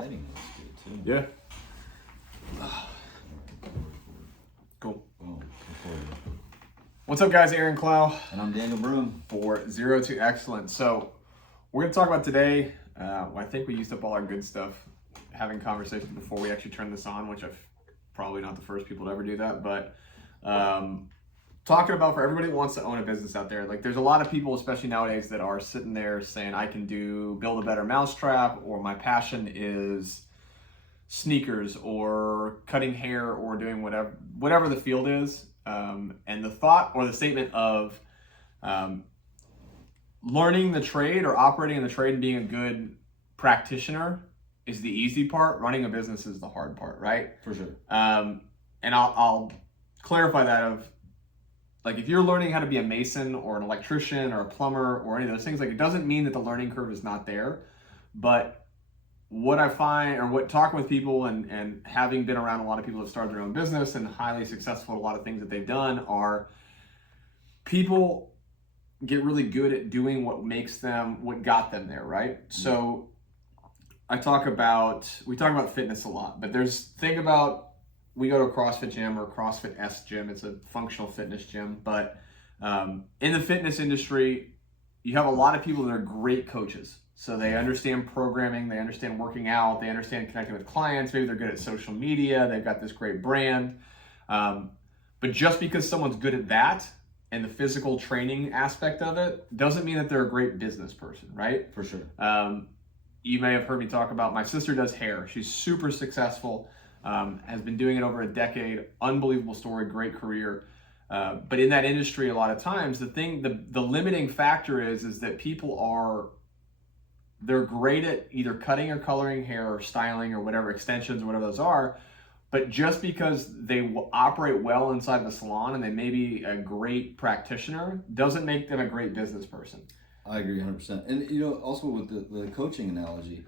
lighting looks good too. Yeah. Cool. Boom. What's up, guys? Aaron Clow. And I'm Daniel Broom. For Zero to Excellence. So we're going to talk about today, I think we used up all our good stuff having conversations before we actually turned this on, which I've probably not the first people to ever do that, but talking about for everybody that wants to own a business out there, like there's a lot of people, especially nowadays, that are sitting there saying, I can build a better mousetrap, or my passion is sneakers or cutting hair or doing whatever the field is. And the thought or the statement of learning the trade or operating in the trade and being a good practitioner is the easy part. Running a business is the hard part, right? For sure. And I'll clarify that of, like, if you're learning how to be a mason or an electrician or a plumber or any of those things, like, it doesn't mean that the learning curve is not there. But what I find, or what talking with people and having been around a lot of people who have started their own business and highly successful at a lot of things that they've done, are people get really good at doing what got them there, right? Mm-hmm. So we talk about fitness a lot, but we go to a CrossFit gym or a CrossFit S gym. It's a functional fitness gym, but in the fitness industry, you have a lot of people that are great coaches. So they understand programming, they understand working out, they understand connecting with clients, maybe they're good at social media, they've got this great brand. But just because someone's good at that and the physical training aspect of it doesn't mean that they're a great business person, right? For sure. You may have heard me talk about, my sister does hair. She's super successful, has been doing it over a decade, unbelievable story, great career. But in that industry, a lot of times, the limiting factor is that they're great at either cutting or coloring hair or styling or whatever, extensions or whatever those are, but just because they operate well inside of a salon and they may be a great practitioner doesn't make them a great business person. I agree 100%. And also with the coaching analogy,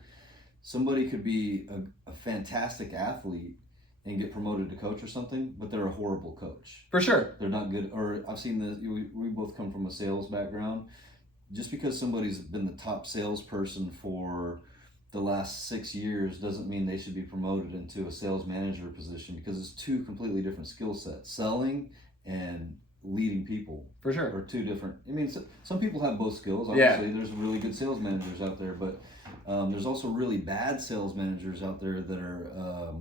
somebody could be a fantastic athlete and get promoted to coach or something, but they're a horrible coach. For sure. They're not good. Or I've seen this, we both come from a sales background. Just because somebody's been the top salesperson for the last 6 years doesn't mean they should be promoted into a sales manager position, because it's two completely different skill sets. Selling and leading people. For sure. Are two different. I mean, some people have both skills. Obviously, yeah. There's really good sales managers out there, but there's also really bad sales managers out there that are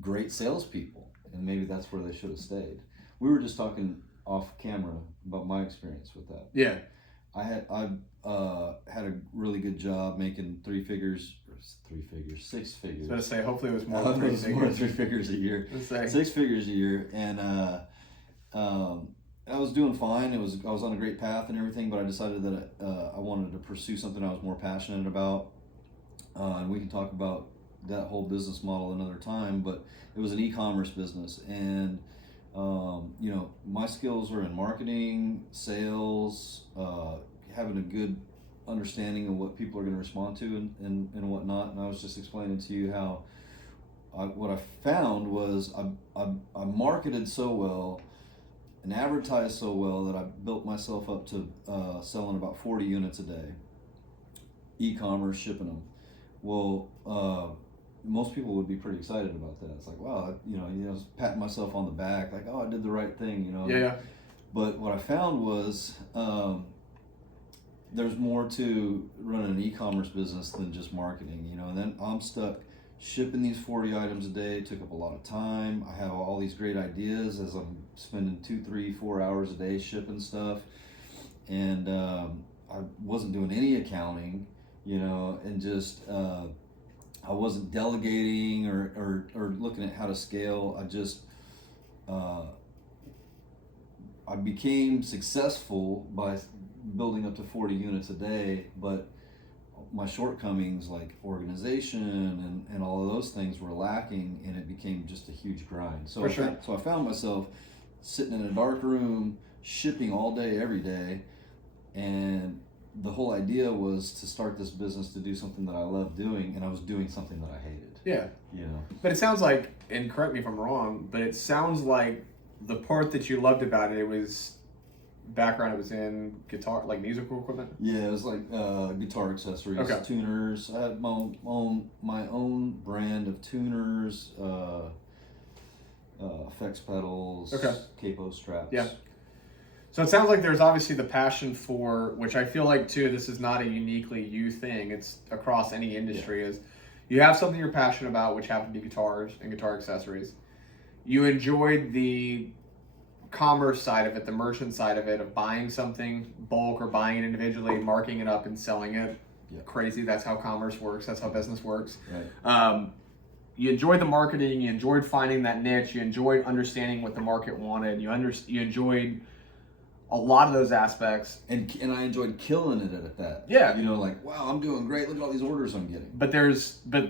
great salespeople, and maybe that's where they should have stayed. We were just talking off camera about my experience with that. Yeah. I had a really good job making six figures. I was going to say, hopefully it was more than 3 figures. More than 3 figures a year. 6 figures a year, and I was doing fine. I was on a great path and everything, but I decided that I wanted to pursue something I was more passionate about, and we can talk about that whole business model another time. But it was an e-commerce business, and my skills are in marketing, sales, having a good understanding of what people are going to respond to and whatnot. And I was just explaining to you how what I found was I marketed so well and advertised so well that I built myself up to selling about 40 units a day, e-commerce, shipping them. Well, most people would be pretty excited about that. It's like, wow, just patting myself on the back, like, oh, I did the right thing, Yeah. But what I found was there's more to running an e-commerce business than just marketing, and then I'm stuck shipping these 40 items a day. It took up a lot of time. I have all these great ideas as I'm spending 2, 3, 4 hours a day shipping stuff, and I wasn't doing any accounting, and just I wasn't delegating or looking at how to scale. I became successful by building up to 40 units a day, but my shortcomings like organization and all of those things were lacking, and it became just a huge grind. So I found myself sitting in a dark room, shipping all day, every day, and the whole idea was to start this business to do something that I love doing, and I was doing something that I hated. Yeah. But it sounds like, and correct me if I'm wrong, but it sounds like the part that you loved about it was background, it was in guitar, like musical equipment? Yeah, it was like guitar accessories, Okay. tuners. I had my own brand of tuners, effects pedals, Okay. capo straps. Yeah. So it sounds like there's obviously the passion for, which I feel like too, this is not a uniquely you thing, it's across any industry, is you have something you're passionate about, which happen to be guitars and guitar accessories. You enjoyed the commerce side of it, the merchant side of it, of buying something bulk or buying it individually, marking it up and selling it. Yeah. Crazy, that's how commerce works, that's how business works. Right. You enjoyed the marketing, you enjoyed finding that niche, you enjoyed understanding what the market wanted, you enjoyed a lot of those aspects. And I enjoyed killing it at that. Yeah. You know, like, wow, I'm doing great. Look at all these orders I'm getting. But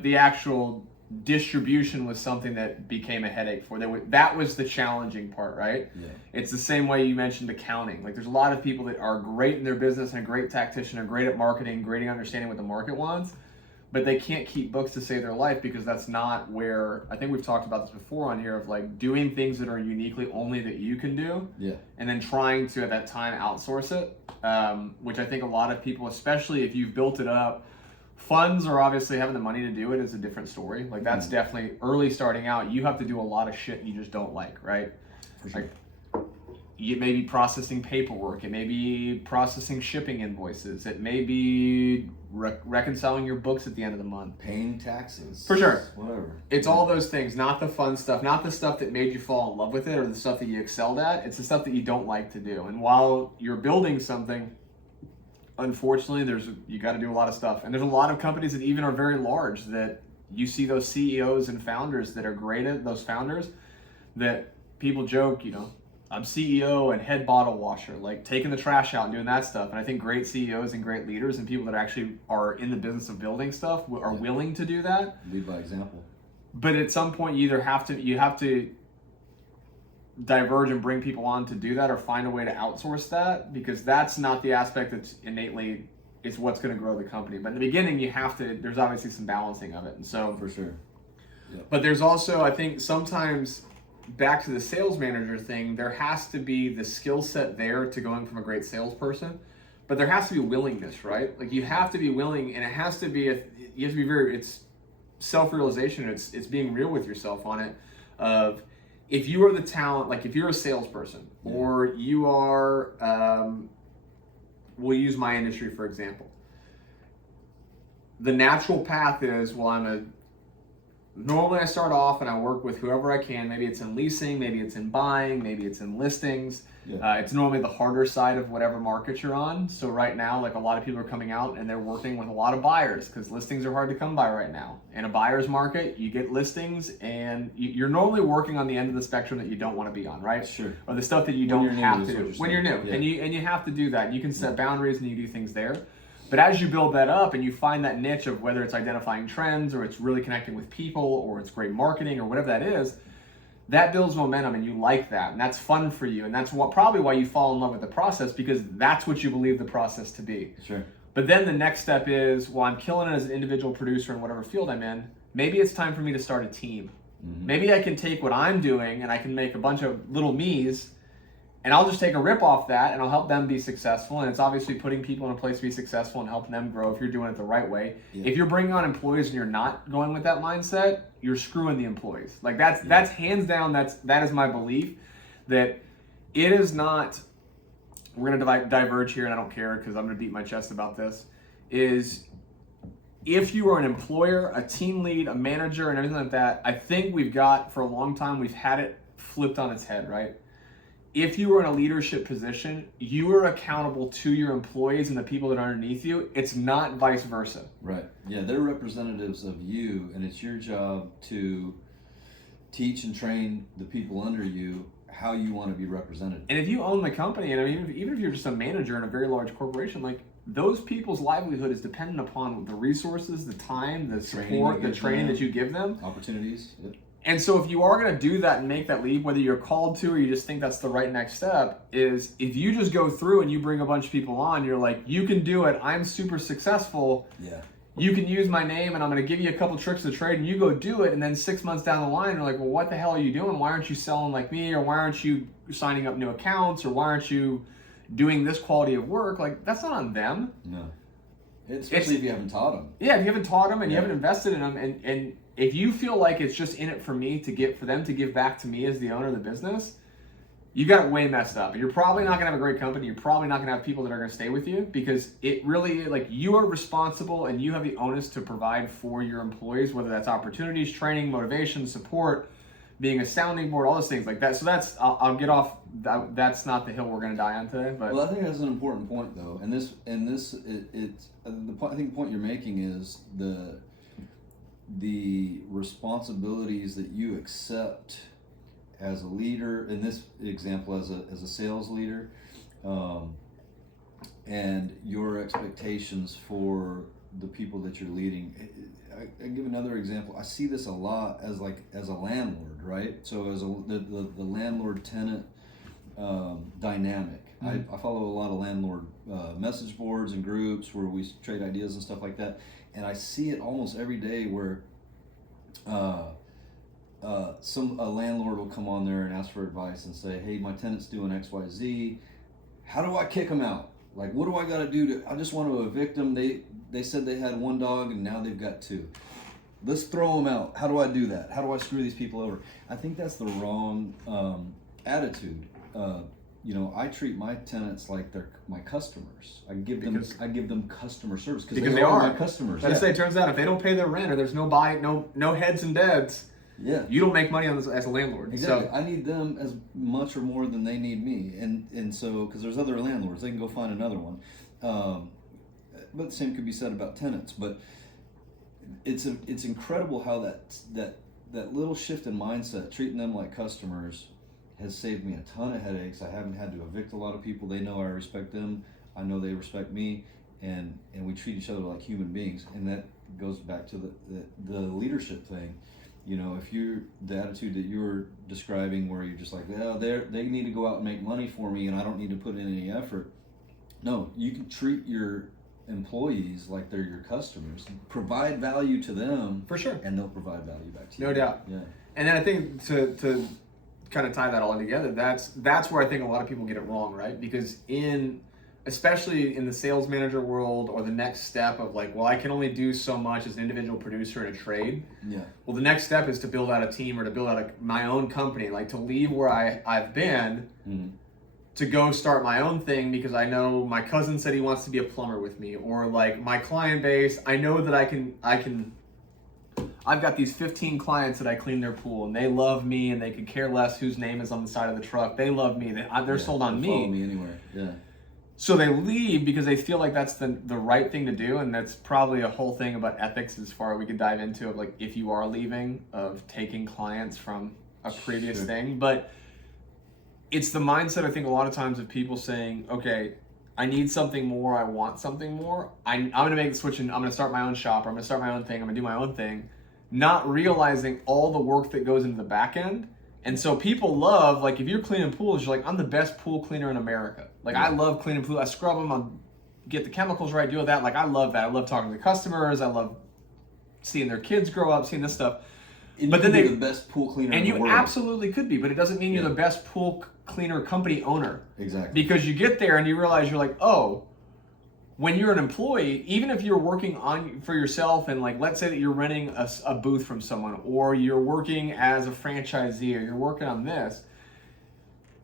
the actual distribution was something that became a headache for. That was the challenging part, right? Yeah. It's the same way you mentioned accounting. Like, there's a lot of people that are great in their business and a great tactician, are great at marketing, great at understanding what the market wants, but they can't keep books to save their life because that's not where, I think we've talked about this before on here, of like doing things that are uniquely only that you can do. Yeah. And then trying to at that time outsource it, which I think a lot of people, especially if you've built it up, funds or obviously having the money to do it is a different story. Like, that's definitely early starting out. You have to do a lot of shit you just don't like, right? For sure. Like, it may be processing paperwork. It may be processing shipping invoices. It may be reconciling your books at the end of the month. Paying taxes. For sure. Whatever. It's all those things, not the fun stuff, not the stuff that made you fall in love with it or the stuff that you excelled at. It's the stuff that you don't like to do. And while you're building something, unfortunately, you got to do a lot of stuff. And there's a lot of companies that even are very large that you see those CEOs and founders that are great at those founders that people joke, you know, I'm CEO and head bottle washer, like taking the trash out and doing that stuff. And I think great CEOs and great leaders and people that actually are in the business of building stuff are willing to do that. Lead by example. But at some point, you have to diverge and bring people on to do that, or find a way to outsource that, because that's not the aspect that's innately is what's going to grow the company. But in the beginning, there's obviously some balancing of it. And so, For sure. but there's also, I think sometimes, back to the sales manager thing, there has to be the skill set there to going from a great salesperson, but there has to be willingness, right? Like, you have to be willing, and it has to be, you have to be it's self-realization, it's being real with yourself on it, of if you are the talent, like if you're a salesperson, or you are, we'll use my industry for example. The natural path is, well, normally I start off and I work with whoever I can. Maybe it's in leasing, maybe it's in buying, maybe it's in listings. Yeah. It's normally the harder side of whatever market you're on. So right now, like, a lot of people are coming out and they're working with a lot of buyers because listings are hard to come by right now. In a buyer's market, you get listings and you're normally working on the end of the spectrum that you don't want to be on, right? Sure. Or the stuff that you When don't you're new have is to what do you're when you're new. saying. Yeah. And you have to do that. You can set boundaries and you do things there. But as you build that up and you find that niche of whether it's identifying trends or it's really connecting with people or it's great marketing or whatever that is, that builds momentum and you like that. And that's fun for you. And that's probably why you fall in love with the process, because that's what you believe the process to be. Sure. But then the next step is, well, I'm killing it as an individual producer in whatever field I'm in. Maybe it's time for me to start a team. Mm-hmm. Maybe I can take what I'm doing and I can make a bunch of little me's, and I'll just take a rip off that and I'll help them be successful. And it's obviously putting people in a place to be successful and helping them grow if you're doing it the right way. Yeah. If you're bringing on employees and you're not going with that mindset, you're screwing the employees. Like, that's hands down, that is my belief, that it is not, we're going to diverge here and I don't care because I'm going to beat my chest about this, is if you are an employer, a team lead, a manager, and everything like that, I think for a long time, we've had it flipped on its head, right? If you are in a leadership position, you are accountable to your employees and the people that are underneath you. It's not vice versa. Right. Yeah, they're representatives of you, and it's your job to teach and train the people under you how you want to be represented. And if you own the company, and I mean, even if you're just a manager in a very large corporation, like, those people's livelihood is dependent upon the resources, the time, the support, the training that you give them. Opportunities. Yep. And so if you are going to do that and make that leap, whether you're called to or you just think that's the right next step, is if you just go through and you bring a bunch of people on, you're like, you can do it, I'm super successful, Yeah. you can use my name and I'm going to give you a couple tricks of the trade and you go do it, and then 6 months down the line, you're like, well, what the hell are you doing? Why aren't you selling like me? Or why aren't you signing up new accounts? Or why aren't you doing this quality of work, like that's not on them. No. Especially if you haven't taught them. Yeah, if you haven't taught them and you Yeah. haven't invested in them, and if you feel like it's just in it for me for them to give back to me as the owner of the business, you got it way messed up. You're probably not gonna have a great company. You're probably not gonna have people that are gonna stay with you, because it really, like, you are responsible and you have the onus to provide for your employees, whether that's opportunities, training, motivation, support, being a sounding board, all those things like that. So I'll get off. That's not the hill we're gonna die on today. But Well, I think that's an important point, though, and I think the point you're making is the responsibilities that you accept as a leader, in this example as a sales leader, and your expectations for the people that you're leading. I give another example. I see this a lot as a landlord, right? So as the landlord tenant dynamic. Mm-hmm. I follow a lot of landlord message boards and groups where we trade ideas and stuff like that, and I see it almost every day where a landlord will come on there and ask for advice and say, hey, my tenant's doing XYZ. How do I kick them out? Like, what do I got to do I just want to evict them. They said they had one dog and now they've got two. Let's throw them out. How do I do that? How do I screw these people over? I think that's the wrong attitude. I treat my tenants like they're my customers. I give them customer service because they are my customers. Let's say it turns out if they don't pay their rent or there's no heads and beds, yeah, you don't make money on this as a landlord. Exactly. So I need them as much or more than they need me, and so because there's other landlords, they can go find another one. But the same could be said about tenants. But it's incredible how that little shift in mindset, treating them like customers, has saved me a ton of headaches. I haven't had to evict a lot of people. They know I respect them. I know they respect me, and we treat each other like human beings. And that goes back to the leadership thing. If the attitude that you were describing, where you're just like, well, they need to go out and make money for me, and I don't need to put in any effort. No, you can treat your employees like they're your customers. Provide value to them, for sure, and they'll provide value back to you. No doubt. Yeah. And then I think to kind of tie that all together, that's where I think a lot of people get it wrong, right? Because especially in the sales manager world, or the next step of like, well, I can only do so much as an individual producer in a trade. Yeah. Well, the next step is to build out a team or to build out my own company, like to leave where I've been, Mm-hmm. to go start my own thing, because I know my cousin said he wants to be a plumber with me, or like my client base, I know that I've got these 15 clients that I clean their pool, and they love me, and they could care less whose name is on the side of the truck. They love me. They're sold on me. Follow me anywhere. Yeah. So they leave because they feel like that's the right thing to do, and that's probably a whole thing about ethics as far as we could dive into, of like, if you are leaving, of taking clients from a previous Sure. thing. But it's the mindset, I think, a lot of times of people saying, okay, I need something more, I want something more, I'm going to make the switch, and I'm going to start my own shop, or I'm going to start my own thing, I'm going to do my own thing, not realizing all the work that goes into the back end. And so people love, like, if you're cleaning pools, you're like, I'm the best pool cleaner in America. Like, I love cleaning pools. I scrub them, I get the chemicals right, do that. Like, I love that. I love talking to the customers. I love seeing their kids grow up, seeing this stuff. And but you then could be the best pool cleaner and in the you world. absolutely could be, but it doesn't mean you're the best pool cleaner company owner. Exactly. Because you get there and you realize, you're like, oh, when you're an employee, even if you're working for yourself, and like, let's say that you're renting a booth from someone, or you're working as a franchisee, or you're working on this,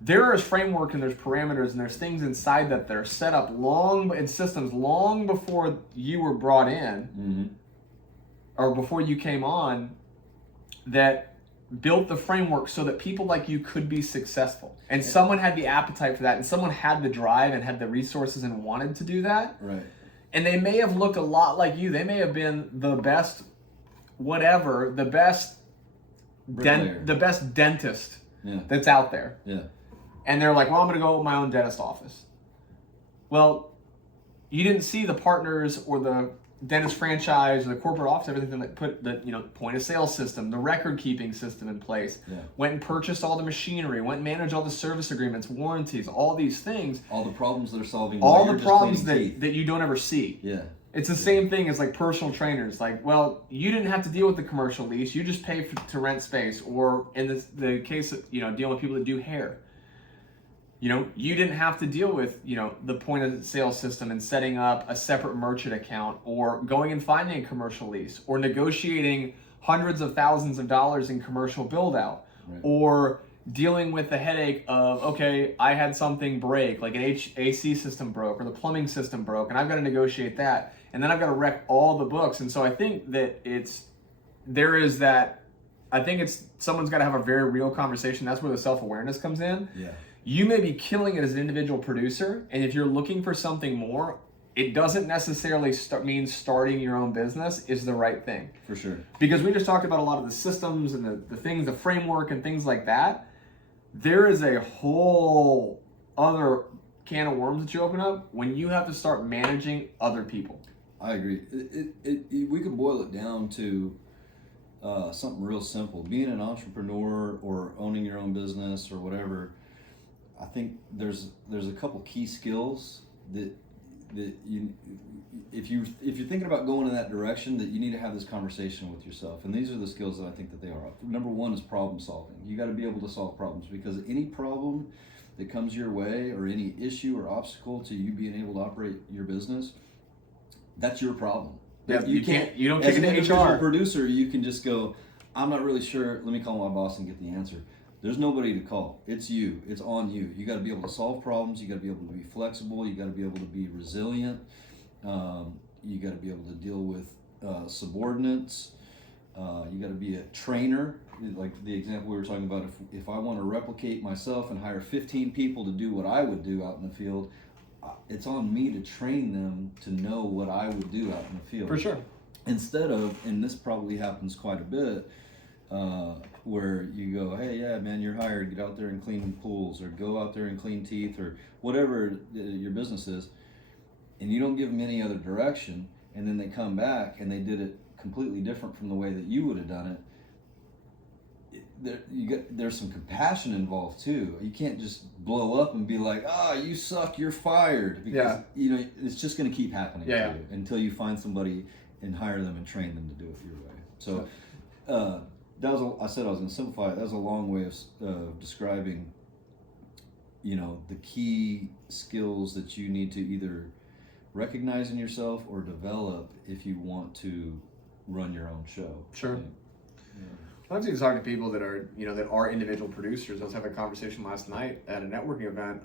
there is framework and there's parameters and there's things inside that are set up in systems long before you were brought in, Mm-hmm. or before you came on, that built the framework so that people like you could be successful. And someone had the appetite for that, and someone had the drive and had the resources and wanted to do that. Right. And they may have looked a lot like you. They may have been the best whatever, the best dentist that's out there. Yeah. And they're like, well, I'm going to go with my own dentist office. Well, you didn't see the partners or the dentist franchise or the corporate office, everything that put the point of sale system, the record keeping system in place. Yeah. Went and purchased all the machinery, went and managed all the service agreements, warranties, all these things. All the problems they're solving. All the problems that you don't ever see. Yeah. It's the same thing as like personal trainers. Like, well, you didn't have to deal with the commercial lease. You just pay to rent space. Or in the case of, dealing with people that do hair. You didn't have to deal with, the point of sale system and setting up a separate merchant account, or going and finding a commercial lease, or negotiating hundreds of thousands of dollars in commercial build out, Right. or dealing with the headache of, okay, I had something break, like an AC system broke or the plumbing system broke, and I've got to negotiate that. And then I've got to wreck all the books. And so I think that someone's got to have a very real conversation. That's where the self-awareness comes in. Yeah. You may be killing it as an individual producer, and if you're looking for something more, it doesn't necessarily mean starting your own business is the right thing. For sure. Because we just talked about a lot of the systems and the things, the framework and things like that. There is a whole other can of worms that you open up when you have to start managing other people. I agree. We could boil it down to something real simple. Being an entrepreneur or owning your own business or whatever, I think there's a couple key skills that you, if you're thinking about going in that direction, that you need to have this conversation with yourself. And these are the skills that I think that they are. Number one is problem solving. You got to be able to solve problems, because any problem that comes your way, or any issue or obstacle to you being able to operate your business, that's your problem. Yeah, you don't as take an it to individual HR. producer, you can just go, I'm not really sure, let me call my boss and get the answer. There's nobody to call. It's you. It's on you. You got to be able to solve problems. You got to be able to be flexible. You got to be able to be resilient. You got to be able to deal with subordinates. You got to be a trainer. Like the example we were talking about, if I want to replicate myself and hire 15 people to do what I would do out in the field, it's on me to train them to know what I would do out in the field. For sure. Instead of, and this probably happens quite a bit, where you go, hey, yeah, man, you're hired, get out there and clean pools, or go out there and clean teeth, or whatever your business is, and you don't give them any other direction, and then they come back and they did it completely different from the way that you would have done it. There's some compassion involved too. You can't just blow up and be like, you suck, you're fired, because it's just going to keep happening to you until you find somebody and hire them and train them to do it your way. So I said I was going to simplify it. That was a long way of describing, the key skills that you need to either recognize in yourself or develop if you want to run your own show. Sure. I was talking to people that are, that are individual producers. I was having a conversation last night at a networking event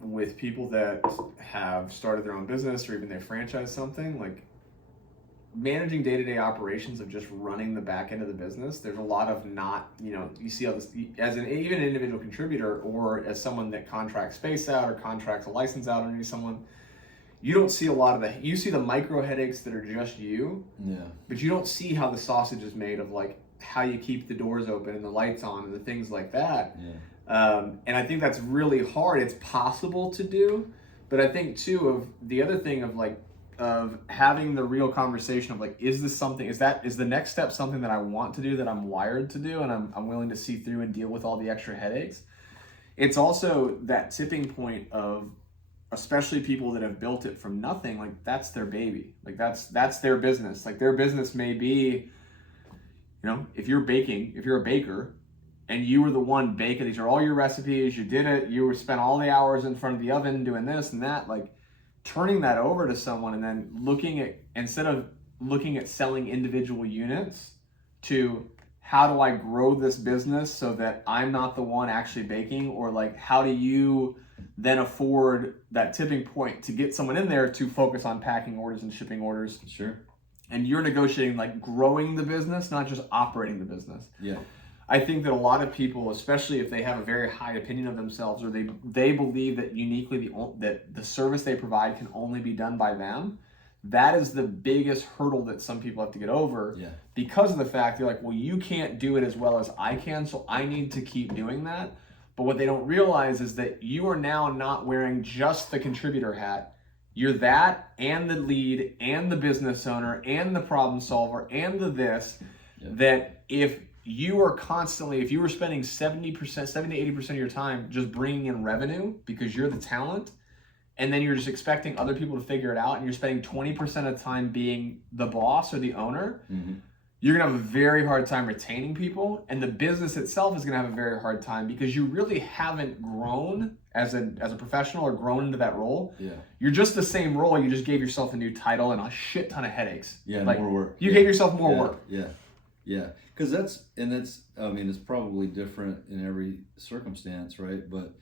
with people that have started their own business, or even they franchise something. Like, managing day-to-day operations of just running the back end of the business, there's a lot of you see how this, as even an individual contributor, or as someone that contracts space out or contracts a license out underneath someone, you don't see a lot of you see the micro headaches that are just you, but you don't see how the sausage is made, of like how you keep the doors open and the lights on and the things like that. And I think that's really hard. It's possible to do, but I think too of the other thing of having the real conversation of like, is the next step something that I want to do, that I'm wired to do, and I'm willing to see through and deal with all the extra headaches. It's also that tipping point of, especially people that have built it from nothing, like that's their baby. Like that's their business. Like their business may be, if you're a baker and you were the one baking, these are all your recipes, you did it, you spent all the hours in front of the oven doing this and that, like turning that over to someone and then instead of looking at selling individual units, to how do I grow this business so that I'm not the one actually baking, or like how do you then afford that tipping point to get someone in there to focus on packing orders and shipping orders. Sure. And you're negotiating like growing the business, not just operating the business. Yeah. I think that a lot of people, especially if they have a very high opinion of themselves, or they believe that uniquely that the service they provide can only be done by them, that is the biggest hurdle that some people have to get over. Because of the fact they're like, well, you can't do it as well as I can, so I need to keep doing that. But what they don't realize is that you are now not wearing just the contributor hat. You're that, and the lead, and the business owner, and the problem solver, and the this. That if you were spending 70 to 80% of your time just bringing in revenue because you're the talent, and then you're just expecting other people to figure it out, and you're spending 20% of the time being the boss or the owner, you're going to have a very hard time retaining people, and the business itself is going to have a very hard time because you really haven't grown as a professional or grown into that role. Yeah. You're just the same role. You just gave yourself a new title and a shit ton of headaches. Yeah, like, more work. You gave yourself more work. Yeah. Yeah. Because I mean, it's probably different in every circumstance, right? But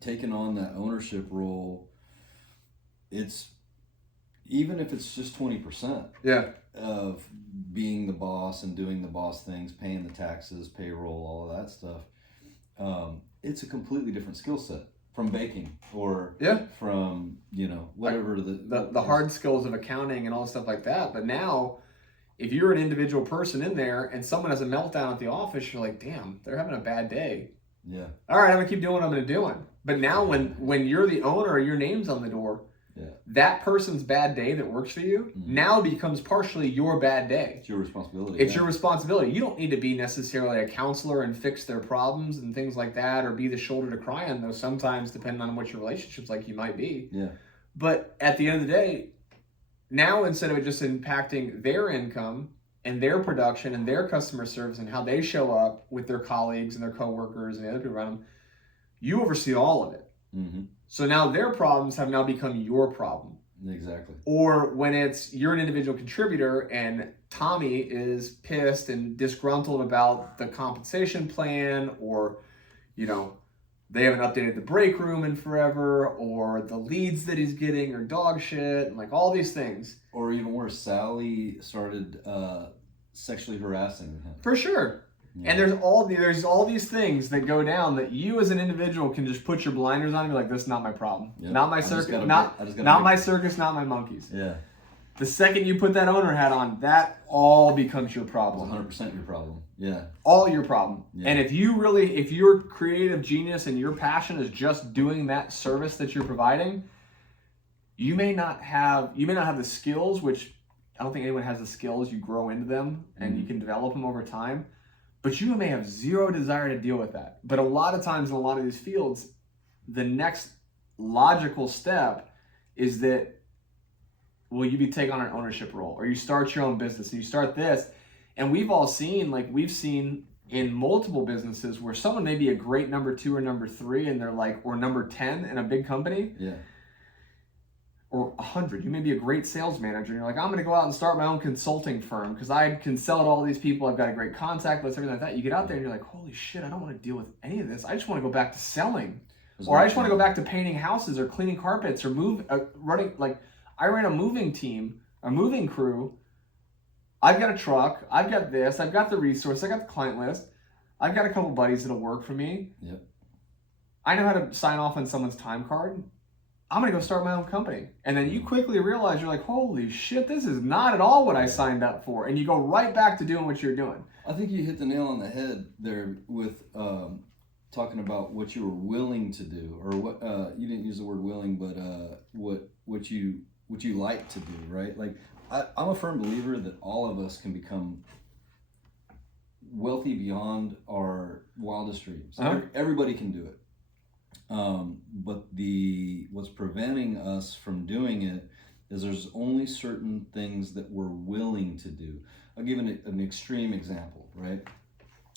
taking on that ownership role, it's, even if it's just 20%. Yeah. Of being the boss and doing the boss things, paying the taxes, payroll, all of that stuff, it's a completely different skill set from baking or from whatever the hard skills of accounting and all stuff like that. But now, if you're an individual person in there and someone has a meltdown at the office, you're like, damn, they're having a bad day. Yeah. All right, I'm gonna keep doing what I'm gonna do. But now, when you're the owner or your name's on the door, that person's bad day that works for you now becomes partially your bad day. It's your responsibility. It's your responsibility. You don't need to be necessarily a counselor and fix their problems and things like that, or be the shoulder to cry on, though sometimes, depending on what your relationship's like, you might be. Yeah. But at the end of the day, now instead of it just impacting their income and their production and their customer service and how they show up with their colleagues and their coworkers and the other people around them, you oversee all of it. Mm-hmm. So now their problems have now become your problem. Exactly. Or when you're an individual contributor and Tommy is pissed and disgruntled about the compensation plan, or, they haven't updated the break room in forever, or the leads that he's getting are dog shit, and like all these things. Or even worse, Sally started sexually harassing him. For sure. Yeah. And there's all these things that go down that you as an individual can just put your blinders on and be like, this is not my problem. Yep. Not my circus, not my circus, not my monkeys. Yeah. The second you put that owner hat on, that all becomes your problem. 100% your problem. Yeah. All your problem. Yeah. And if your creative genius and your passion is just doing that service that you're providing, you may not have the skills, which I don't think anyone has the skills. You grow into them and you can develop them over time. But you may have zero desire to deal with that. But a lot of times in a lot of these fields, the next logical step is that, well, you take on an ownership role, or you start your own business and you start this. And we've seen in multiple businesses where someone may be a great number 2 or number 3 and they're like, or number 10 in a big company. Yeah. Or 100. You may be a great sales manager and you're like, I'm going to go out and start my own consulting firm because I can sell to all these people. I've got a great contact list, everything like that. You get out there and you're like, holy shit, I don't want to deal with any of this. I just want to go back to selling. Or I just want to go back to painting houses or cleaning carpets or running. Like, I ran a moving team, a moving crew. I've got a truck. I've got this. I've got the resource. I got the client list. I've got a couple buddies that'll work for me. Yep. I know how to sign off on someone's time card. I'm going to go start my own company. And then you quickly realize, you're like, holy shit, this is not at all what I signed up for. And you go right back to doing what you're doing. I think you hit the nail on the head there with talking about what you were willing to do, or what you didn't use the word willing, but what you like to do, right? Like, I'm a firm believer that all of us can become wealthy beyond our wildest dreams. Uh-huh. Everybody can do it. But what's preventing us from doing it is there's only certain things that we're willing to do. I'll give an extreme example, right?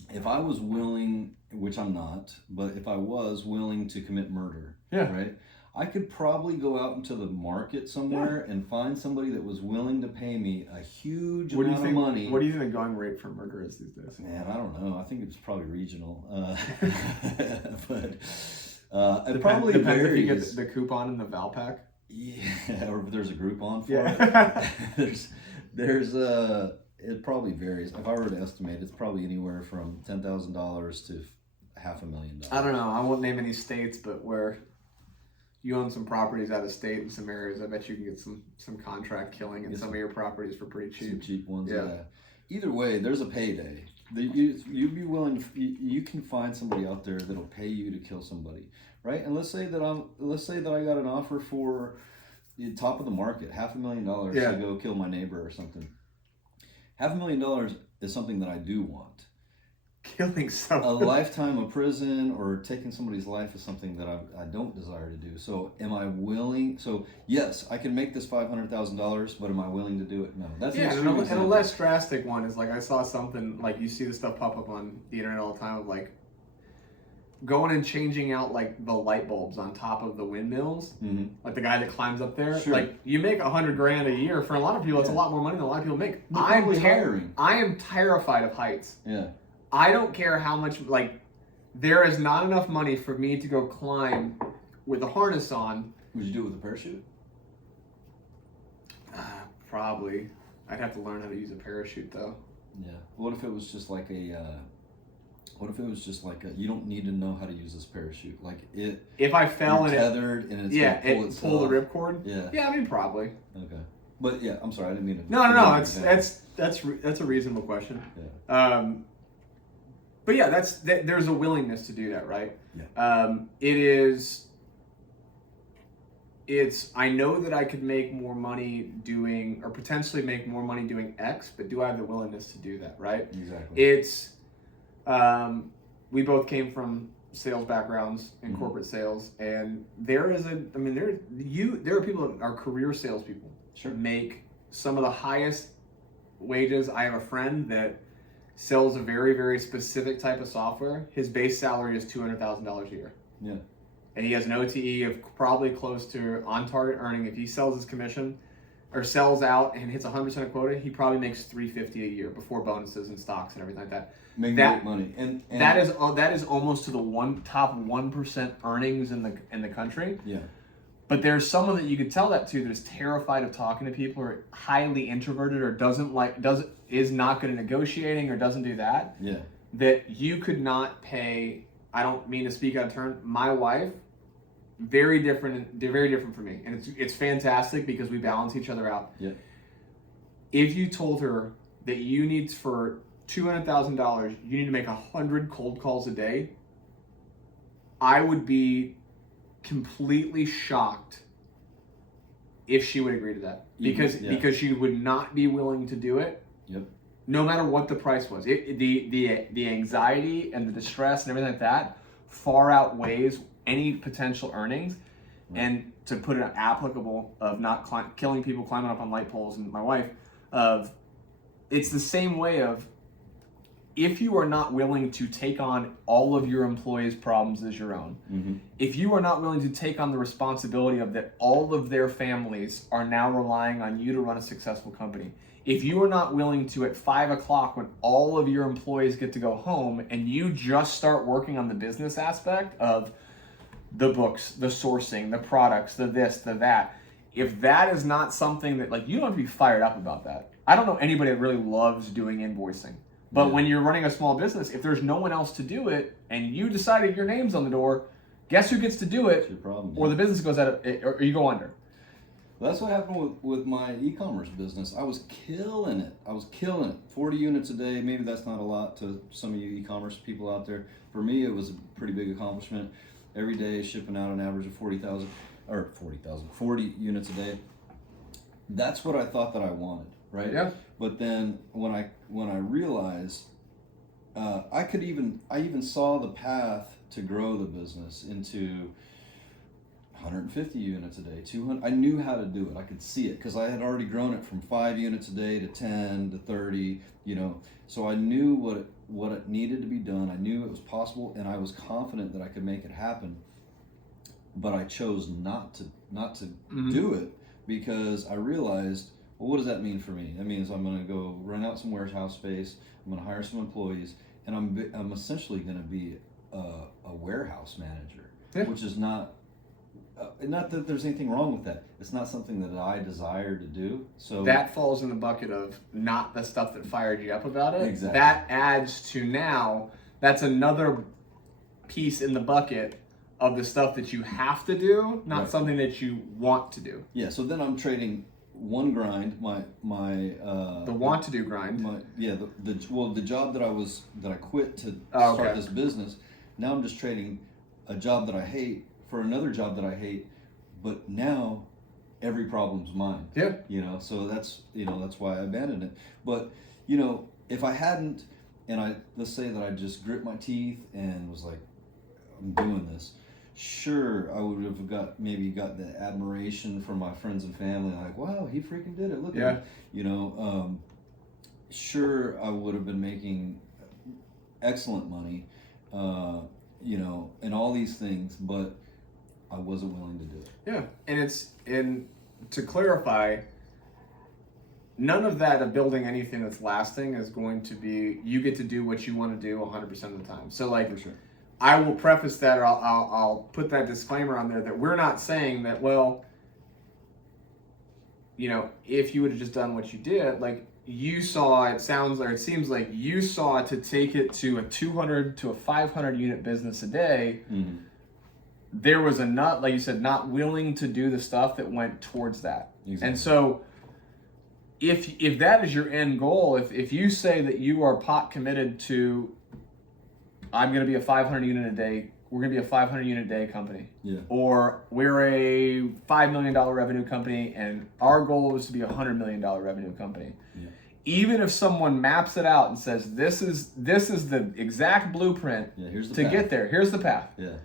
If I was willing, which I'm not, but if I was willing to commit murder, right? I could probably go out into the market somewhere and find somebody that was willing to pay me a huge amount of money. What do you think the going rate for murder is these days? Man, I don't know. I think it's probably regional. But it probably depends varies. If you get the coupon in the Valpak. Yeah, or if there's a Groupon for it. It probably varies. If I were to estimate, it's probably anywhere from $10,000 to $500,000. I don't know. I won't name any states, but where you own some properties out of state in some areas, I bet you can get some contract killing in some of your properties for pretty cheap. Some cheap ones, yeah. Either way, there's a payday. You'd be willing. You can find somebody out there that'll pay you to kill somebody, right? And let's say that I got an offer for the top of the market, $500,000 to go kill my neighbor or something. $500,000 is something that I do want. killing a someone. lifetime of prison or taking somebody's life is something that I don't desire to do. So am I willing? So yes, I can make this $500,000, but am I willing to do it? No. That's an Yeah, extreme and a example. less drastic one is like I saw something like you see this stuff pop up on the internet all the time of like going and changing out like the light bulbs on top of the windmills. Mhm. Like the guy that climbs up there. Sure. Like you make $100,000 a year. For a lot of people, it's a Yeah. lot more money than a lot of people make. But probably hiring. I am terrified of heights. Yeah. I don't care how much like there is not enough money for me to go climb with a harness on. Would you do it with a parachute? Probably. I'd have to learn how to use a parachute though. Yeah. What if it was just like you don't need to know how to use this parachute? Like If I fell you're and tethered and it's yeah, gonna pull it itself. pull the ripcord. Yeah. Yeah, I mean probably. Okay. But yeah, I'm sorry, I didn't mean to. No. That's a reasonable question. Yeah. But yeah, there's a willingness to do that, right? Yeah. It's I know that I could make more money doing or potentially make more money doing X, but do I have the willingness to do that, right? Exactly. It's we both came from sales backgrounds in Mhm. corporate sales, and there are people that are career salespeople. Sure. Make some of the highest wages. I have a friend that sells a very, very specific type of software. His base salary is $200,000 a year. Yeah. And he has an OTE of probably close to on target earning. If he sells his commission or sells out and hits 100% of quota, he probably makes $350 a year before bonuses and stocks and everything like that. Make That- great money. And That is almost to the top 1% earnings in the country. yeah. But there's someone that you could tell that to that is terrified of talking to people, or highly introverted, or is not good at negotiating, or doesn't do that. Yeah. That you could not pay. I don't mean to speak out of turn. My wife, very different from me, and it's fantastic because we balance each other out. Yeah. If you told her that you need for $200,000, you need to make 100 cold calls a day, I would be completely shocked if she would agree to that, because she would not be willing to do it. Yep. No matter what the price was. The anxiety and the distress and everything like that far outweighs any potential earnings. Right. And to put it applicable of not killing people climbing up on light poles, and my wife, it's the same way of, if you are not willing to take on all of your employees' problems as your own, Mm-hmm. if you are not willing to take on the responsibility of that all of their families are now relying on you to run a successful company, if you are not willing to, at 5 o'clock when all of your employees get to go home, and you just start working on the business aspect of the books, the sourcing, the products, the this, the that, if that is not something that, like, you don't have to be fired up about that. I don't know anybody that really loves doing invoicing. But Yeah. when you're running a small business, if there's no one else to do it, and you decided your name's on the door, guess who gets to do That's it? your problem. Or the business goes out of, or you go under. Well, that's what happened with my e-commerce business. I was killing it. 40 units a day. Maybe that's not a lot to some of you e-commerce people out there. For me, it was a pretty big accomplishment. Every day shipping out an average of 40 units a day. That's what I thought that I wanted, right? Yeah. But then when I realized I even saw the path to grow the business into 150 units a day, 200. I knew how to do it. I could see it because I had already grown it from 5 units a day to 10 to 30. So I knew what it needed to be done. I knew it was possible, and I was confident that I could make it happen. But I chose not to Mm-hmm. do it because I realized, well, what does that mean for me? That means I'm going to go rent out some warehouse space. I'm going to hire some employees, and I'm essentially going to be a warehouse manager, Yeah. which is not that there's anything wrong with that. It's not something that I desire to do. So That falls in the bucket of not the stuff that fired you up about it. Exactly. That adds to now, that's another piece in the bucket of the stuff that you have to do, not Right. something that you want to do. yeah. So then I'm trading one grind, my The want to do grind. the job that I quit to Oh, start okay. this business. Now I'm just trading a job that I hate for another job that I hate, but now every problem's mine. Yeah. So that's why I abandoned it. But if I hadn't, and let's say that I just grit my teeth and was like, I'm doing this. Sure, I would have got the admiration from my friends and family, like, wow, he freaking did it. Look at him. You know, sure, I would have been making excellent money, you know, and all these things, but I wasn't willing to do it. Yeah, and to clarify, none of that of building anything that's lasting is going to be, you get to do what you want to do 100% of the time. So like, For sure. I will preface that, or I'll put that disclaimer on there that we're not saying that, well, you know, if you would have just done what you did, like you saw, it seems like you saw to take it to a 200 to a 500 unit business a day. Mm-hmm. There was like you said, not willing to do the stuff that went towards that. Exactly. And so if that is your end goal, if you say that you are pot committed to, I'm going to be a 500 unit a day, we're going to be a 500 unit a day company. Yeah. Or we're a $5 million revenue company and our goal is to be a $100 million revenue company. Yeah. Even if someone maps it out and says, this is the exact blueprint Here's the to path. get there, here's the path. Yeah.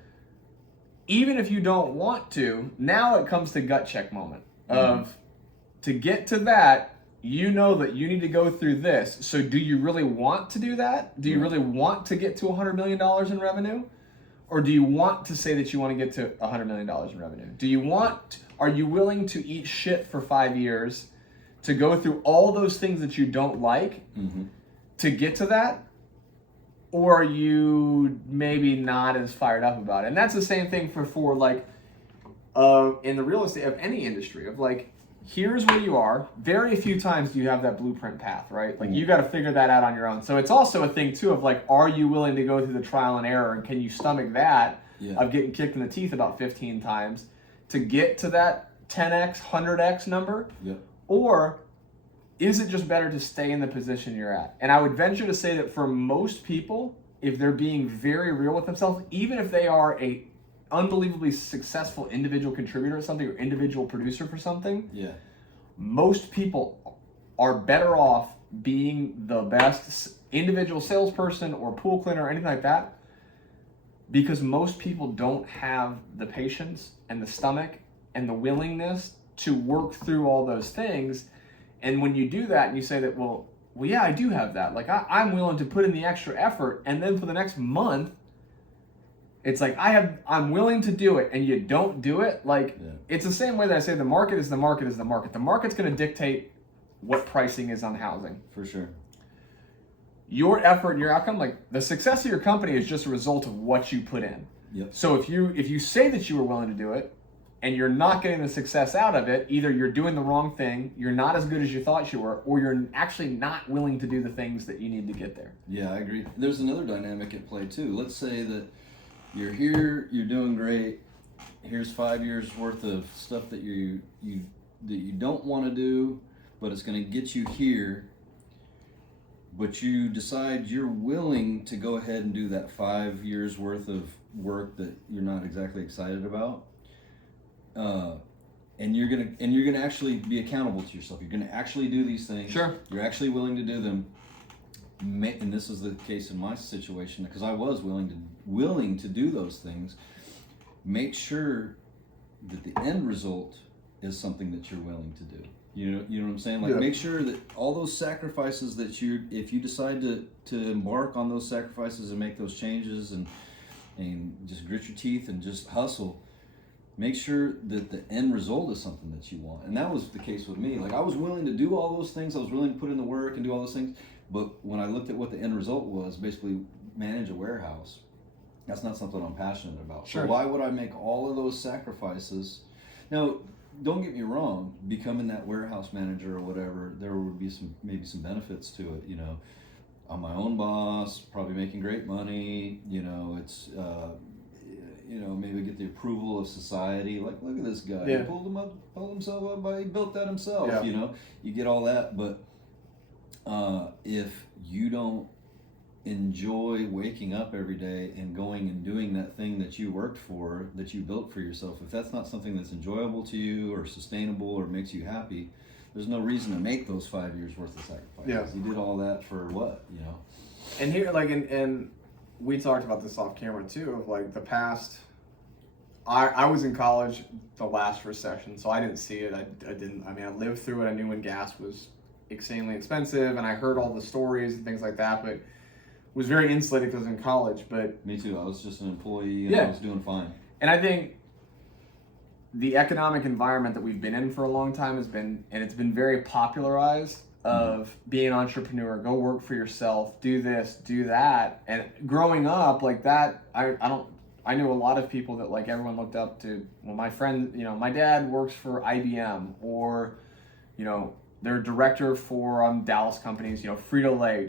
Even if you don't want to, now it comes to gut check moment of, to get to that, you know that you need to go through this. So do you really want to do that? Do you really want to get to $100 million in revenue? Or do you want to say that you want to get to $100 million in revenue? Are you willing to eat shit for 5 years to go through all those things that you don't like to get to that? Or are you maybe not as fired up about it? And that's the same thing for like, in the real estate of any industry of like, here's where you are. Very few times do you have that blueprint path, right? Like you got to figure that out on your own. So it's also a thing too of like, are you willing to go through the trial and error, and can you stomach that of getting kicked in the teeth about 15 times to get to that 10x, 100x number? Yep. Or is it just better to stay in the position you're at? And I would venture to say that for most people, if they're being very real with themselves, even if they are a unbelievably successful individual contributor at something or individual producer for something, most people are better off being the best individual salesperson or pool cleaner or anything like that, because most people don't have the patience and the stomach and the willingness to work through all those things. And when you do that and you say that, well, yeah, I do have that. Like I'm willing to put in the extra effort, and then for the next month, it's like I'm willing to do it, and you don't do it. Like it's the same way that I say the market is the market is the market. The market's going to dictate what pricing is on housing. For sure. Your effort and your outcome, like the success of your company is just a result of what you put in. Yep. So if you say that you were willing to do it and you're not getting the success out of it, either you're doing the wrong thing, you're not as good as you thought you were, or you're actually not willing to do the things that you need to get there. Yeah, I agree. There's another dynamic at play too. Let's say that you're here, you're doing great. Here's 5 years worth of stuff that you don't want to do, but it's going to get you here. But you decide you're willing to go ahead and do that 5 years worth of work that you're not exactly excited about. And you're gonna actually be accountable to yourself. You're gonna actually do these things. Sure. You're actually willing to do them. And this is the case in my situation because I was willing to do those things. Make sure that the end result is something that you're willing to do. You know what I'm saying? Like make sure that all those sacrifices that if you decide to embark on those sacrifices and make those changes and just grit your teeth and just hustle, make sure that the end result is something that you want. And that was the case with me. Like I was willing to do all those things. I was willing to put in the work and do all those things. But when I looked at what the end result was, basically manage a warehouse, that's not something I'm passionate about. Sure. So why would I make all of those sacrifices? Now, don't get me wrong, becoming that warehouse manager or whatever, there would be maybe some benefits to it, you know. I'm my own boss, probably making great money, you know, it's maybe get the approval of society. Like, look at this guy. Yeah. He pulled himself up, but he built that himself, Yeah. you know. You get all that, but if you don't enjoy waking up every day and going and doing that thing that you worked for, that you built for yourself, if that's not something that's enjoyable to you or sustainable or makes you happy, there's no reason to make those 5 years worth of sacrifices. Yeah. You did all that for what, you know? And here, like, and we talked about this off camera too, of like the past. I was in college the last recession, so I didn't see it. I didn't. I mean, I lived through it. I knew when gas was insanely expensive, and I heard all the stories and things like that, but was very insulated because I was in college. But Me too. I was just an employee, and Yeah. I was doing fine. and I think the economic environment that we've been in for a long time has been, and it's been very popularized of being an entrepreneur, go work for yourself, do this, do that. And growing up like that, I knew a lot of people that like everyone looked up to. Well, my friend, you know, my dad works for IBM, or, you know, they're a director for Dallas companies, you know, Frito-Lay,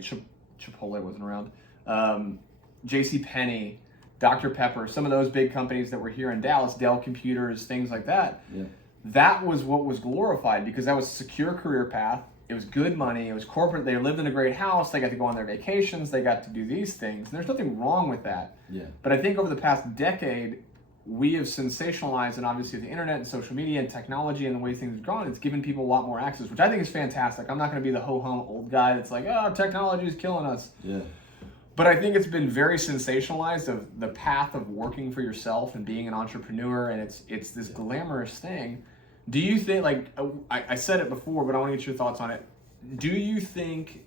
Chipotle wasn't around, J.C. Penney, Dr. Pepper, some of those big companies that were here in Dallas, Dell Computers, things like that. Yeah. That was what was glorified because that was a secure career path. It was good money. It was corporate. They lived in a great house. They got to go on their vacations. They got to do these things. And there's nothing wrong with that. Yeah. But I think over the past decade, we have sensationalized, and obviously the internet and social media and technology and the way things have gone, it's given people a lot more access, which I think is fantastic. I'm not going to be the ho-hum old guy that's like, oh, technology is killing us. Yeah. But I think it's been very sensationalized of the path of working for yourself and being an entrepreneur, and it's this glamorous thing. Do you think, like, I said it before, but I want to get your thoughts on it. Do you think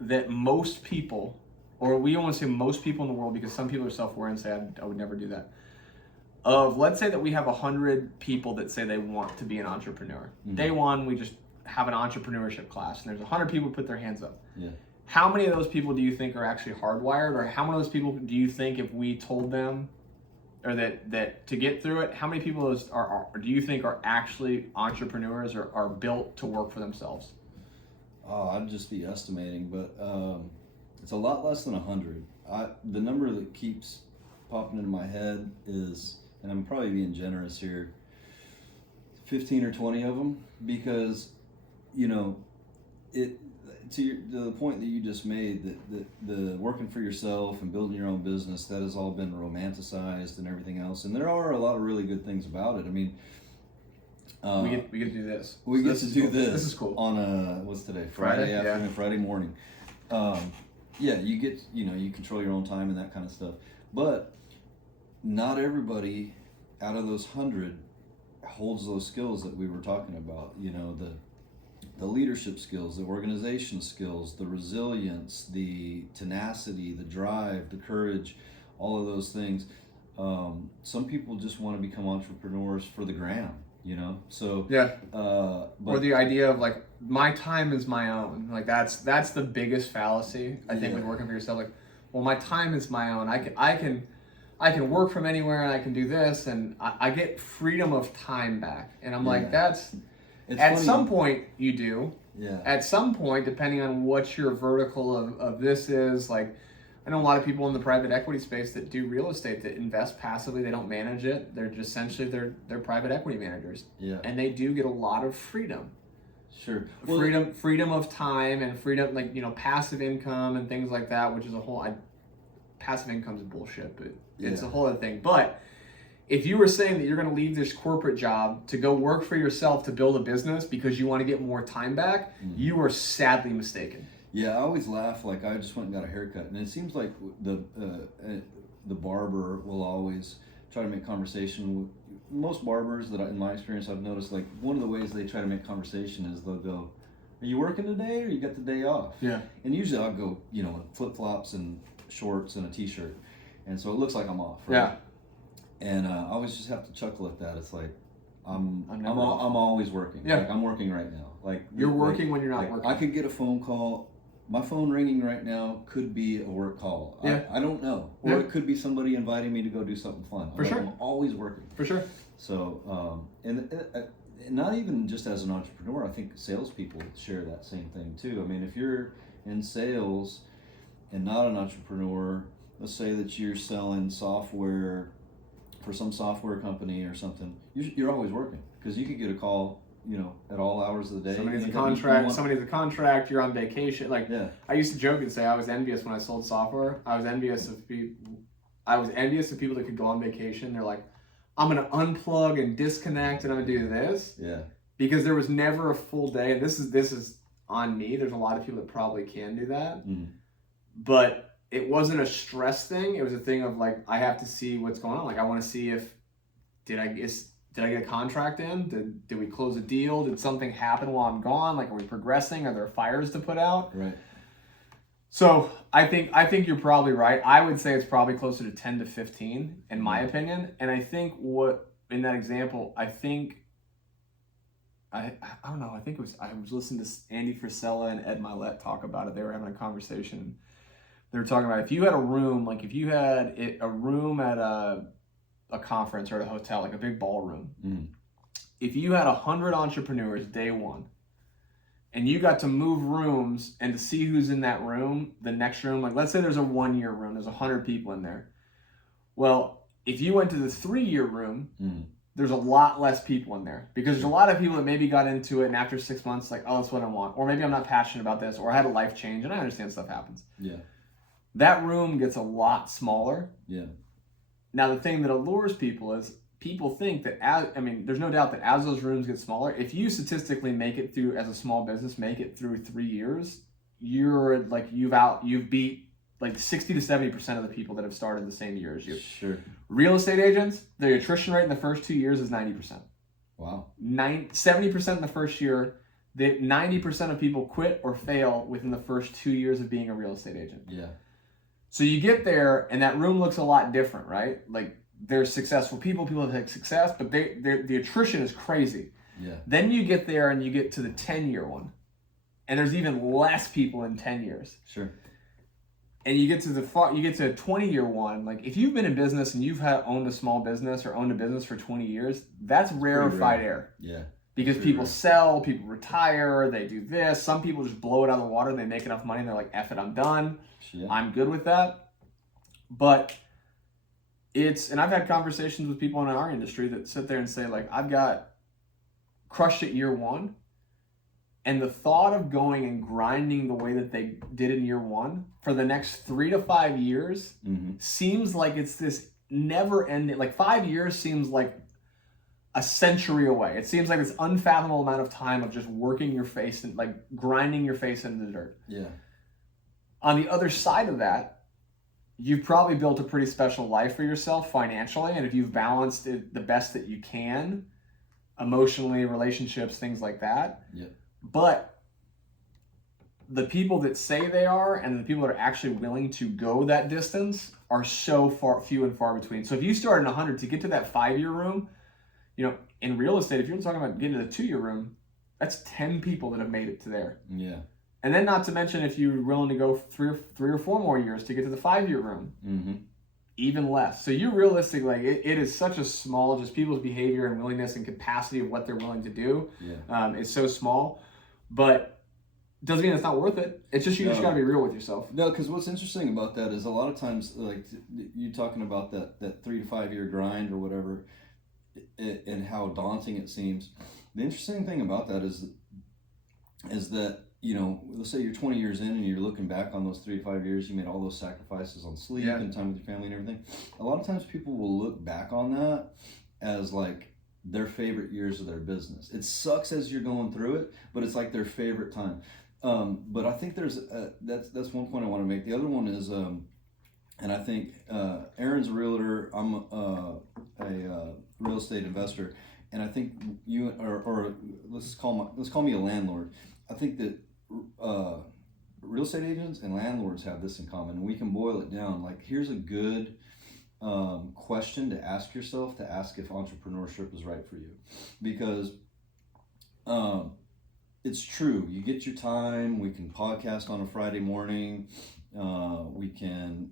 that most people, or we don't want to say most people in the world because some people are self-aware and say, I would never do that. Let's say that we have 100 people that say they want to be an entrepreneur. Mm-hmm. Day one, we just have an entrepreneurship class, and there's 100 people who put their hands up. Yeah. How many of those people do you think are actually hardwired, or how many of those people do you think if we told them, or that to get through it, how many people do you think are actually entrepreneurs or are built to work for themselves? Oh, I'd just be estimating, but it's a lot less than 100. The number that keeps popping into my head is, and I'm probably being generous here, 15 or 20 of them, because, you know, to the point that you just made, that the working for yourself and building your own business, that has all been romanticized and everything else, and there are a lot of really good things about it. I mean, we get to do this. we get to do cool. this. This is cool. On what's today? Friday, afternoon, yeah. Friday morning. Yeah, you control your own time and that kind of stuff. But not everybody out of those 100 holds those skills that we were talking about. You know, the leadership skills, the organization skills, the resilience, the tenacity, the drive, the courage, all of those things. Some people just want to become entrepreneurs for the gram, you know? So Yeah. but Or the idea of like, my time is my own. Like that's the biggest fallacy, I think, when working for yourself. Like, well, my time is my own. I can work from anywhere and I can do this, and I get freedom of time back. And I'm like, it's at funny. some point you do. Yeah. At some point, depending on what your vertical of this is, like, I know a lot of people in the private equity space that do real estate that invest passively. They don't manage it. They're just essentially they're private equity managers. Yeah. And they do get a lot of freedom. Sure. Freedom of time and freedom, like, you know, passive income and things like that, which is a whole passive income is bullshit, but it's a whole other thing. But if you were saying that you're going to leave this corporate job to go work for yourself to build a business because you want to get more time back, you are sadly mistaken. Yeah, I always laugh. Like, I just went and got a haircut, and it seems like the barber will always try to make conversation with most barbers that in my experience I've noticed. Like, one of the ways they try to make conversation is they'll go, "Are you working today, or you got the day off?" Yeah. And usually I'll go, you know, flip flops and shorts and a t-shirt, and so it looks like I'm off. Right? Yeah. And I always just have to chuckle at that. It's like I'm never off. always working. Yeah. Like, I'm working right now. Like, You're working when you're not like, working. I could get a phone call. My phone ringing right now could be a work call. Yeah. I don't know. Or it could be somebody inviting me to go do something fun. For sure. I'm always working. For sure. So, and not even just as an entrepreneur, I think salespeople share that same thing too. I mean, if you're in sales and not an entrepreneur, let's say that you're selling software for some software company or something, you're always working, because you could get a call, you know, at all hours of the day. Somebody has a Anytime you contract. want. Somebody has a contract. You're on vacation. Like, Yeah. I used to joke and say I was envious when I sold software. I was envious of people that could go on vacation. They're like, I'm gonna unplug and disconnect, and I'm gonna do this. Yeah. because there was never a full day, and this is on me. There's a lot of people that probably can do that, but it wasn't a stress thing. It was a thing of like, I have to see what's going on. Like, I want to see if did I get a contract in? Did we close a deal? Did something happen while I'm gone? Like, are we progressing? Are there fires to put out? Right. So I think you're probably right. I would say it's probably closer to 10 to 15 in my opinion. And I think what in that example, I don't know. I think I was listening to Andy Frisella and Ed Milet talk about it. They were having a conversation. They were talking about if you had a room, like if you had a room at a conference or at a hotel, like a big ballroom. If you had 100 entrepreneurs day one, and you got to move rooms and to see who's in that room, the next room, like let's say there's a 1-year room, there's 100 people in there. Well, if you went to the 3-year room, there's a lot less people in there because there's a lot of people that maybe got into it and after 6 months, like, oh, that's what I want. Or maybe I'm not passionate about this, or I had a life change, and I understand stuff happens. Yeah. That room gets a lot smaller. Yeah. Now, the thing that allures people is people think that there's no doubt that as those rooms get smaller, if you statistically make it through as a small business, make it through 3 years, you're like, you've beat like 60 to 70% of the people that have started the same year as you. Sure. Real estate agents, their attrition rate in the first 2 years is 90%. Wow. 70% in the first year. 90% of people quit or fail within the first 2 years of being a real estate agent. Yeah. So you get there and that room looks a lot different, right? Like there's successful people have had success, but the attrition is crazy. Yeah. Then you get there and you get to the 10-year one, and there's even less people in 10 years. Sure. And you get to a 20-year one. Like if you've been in business and you've owned a small business or owned a business for 20 years, that's rarefied air. Yeah. Because people sell, people retire, they do this. Some people just blow it out of the water and they make enough money and they're like, F it, I'm done. Yeah. I'm good with that. But and I've had conversations with people in our industry that sit there and say, like, I've got crushed it year one. And the thought of going and grinding the way that they did in year one for the next 3 to 5 years seems like it's this never ending, like 5 years seems like a century away. It seems like this unfathomable amount of time of just working your face and like grinding your face into the dirt. Yeah. On the other side of that, you've probably built a pretty special life for yourself financially. And if you've balanced it the best that you can, emotionally, relationships, things like that. Yeah. But the people that say they are and the people that are actually willing to go that distance are so few and far between. So if you start in 100 to get to that 5-year room, in real estate, if you're talking about getting to the 2-year room, that's 10 people that have made it to there. Yeah. And then not to mention if you're willing to go three or four more years to get to the 5-year room, even less. So you're realistic, like it is such a small, just people's behavior and willingness and capacity of what they're willing to do is so small. But doesn't mean it's not worth it. It's just you just got to be real with yourself. No, because what's interesting about that is a lot of times, like you talking about that 3 to 5 year grind or whatever, and how daunting it seems. The interesting thing about that is that, let's say you're 20 years in and you're looking back on those 3 to 5 years, you made all those sacrifices on sleep and time with your family and everything. A lot of times people will look back on that as like their favorite years of their business. It sucks as you're going through it, but it's like their favorite time. But I think there's that's one point I want to make. The other one is, and I think Aaron's a realtor. I'm a real estate investor, and I think you or let's call me a landlord. I think that real estate agents and landlords have this in common, and we can boil it down. Like, here's a good question to ask yourself, to ask if entrepreneurship is right for you, because it's true. You get your time. We can podcast on a Friday morning. We can,